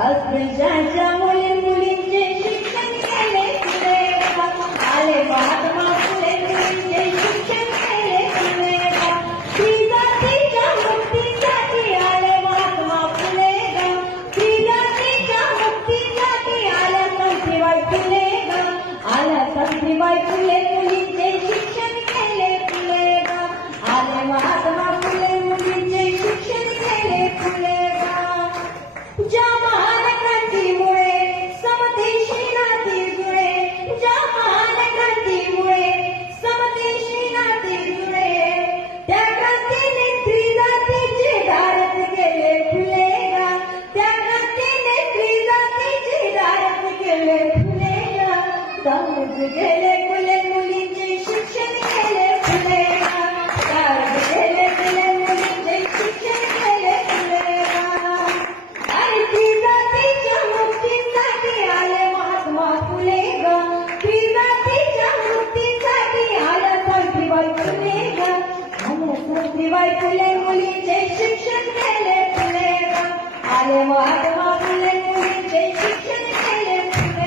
अस्पृश्यांच्या मुलींचे शिक्षण केले पुढे आले महात्मा फुले मुलींचे शिक्षण केले पुढे स्त्री जातीच्या मुक्तीसाठी आले महात्मा फुले स्त्री जातीच्या मुक्तीसाठी आल्या सावित्रीबाई फुले आल्या सावित्रीबाई फुले मुलींचे शिक्षण केले पुढे आले महात्मा फुले मुलींचे शिक्षण केले पुढे ज्या महान क्रांतीमुळे समतेशी नाती जुळे ज्या महान क्रांतीमुळे समतेशी नाती जुळे त्या क्रांतीने स्त्री जातीचे धाडस केले फुले त्या क्रांतीने स्त्री जातीचे धाडस केले फुले धाडस केले फुले मुलींचे शिक्षण केले फुले धाडस केले फुले मुलींचे शिक्षण केले फुले स्त्री जातीच्या मुक्तीसाठी आले महात्मा फुले स्त्री जातीच्या मुक्तीसाठी आल्या सावित्रीबाई फुले आल्या सावित्रीबाई फुले मुलींचे शिक्षण केले फुले आले महात्मा फुले मुलींचे शिक्षण केले फुले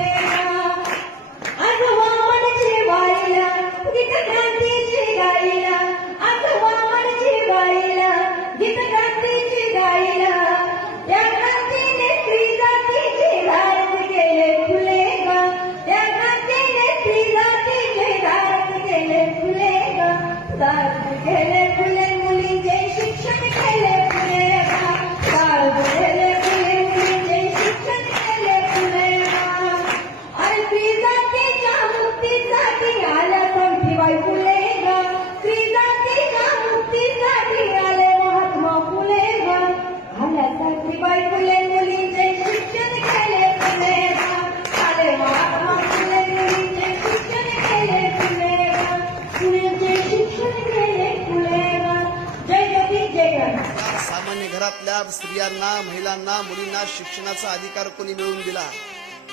आजोबा मनचे बाईला गीत क्रांतीची गाईला आजोबा मनचे बाईला गीत क्रांतीची गाईला त्या क्रांतीने स्त्री जातीचे धाडस केले फुले त्या क्रांतीने स्त्री जातीचे धाडस केले फुले धाडस केले फुले मुलींचे शिक्षण केले फुले धाडस केले फुले मुलींचे शिक्षण केले फुले आणि स्त्री जातीच्या मुक्तीसाठी आल्या सावित्रीबाई फुले स्त्री जातीच्या मुक्तीसाठी आले महात्मा फुले आल्या सावित्रीबाई फुले मुलींचे शिक्षण केले फुले आले महात्मा फुले मुलींचे शिक्षण केले फुले मुलींचे शिक्षण केले फुले जय कवी जय गण सामान्य घरातल्या स्त्रियांना महिलांना मुलींना शिक्षणाचा अधिकार कोणी मिळवून दिला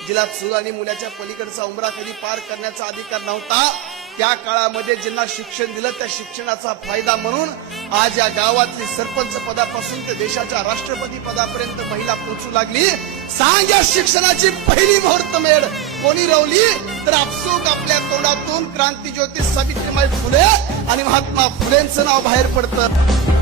जिला चूल आणि मुलाच्या पलीकडचा उंबरा कधी पार करण्याचा अधिकार नव्हता त्या काळामध्ये ज्यांना शिक्षण दिलं त्या शिक्षणाचा फायदा म्हणून आज या गावातली सरपंच पदापासून ते देशाच्या राष्ट्रपती पदापर्यंत महिला पोहोचू लागली सांग या शिक्षणाची पहिली मुहूर्तमेढ कोणी रवली तर आपसूक आपल्या तोंडातून क्रांतीज्योती सावित्रीबाई फुले आणि महात्मा फुलेंचं नाव बाहेर पडतं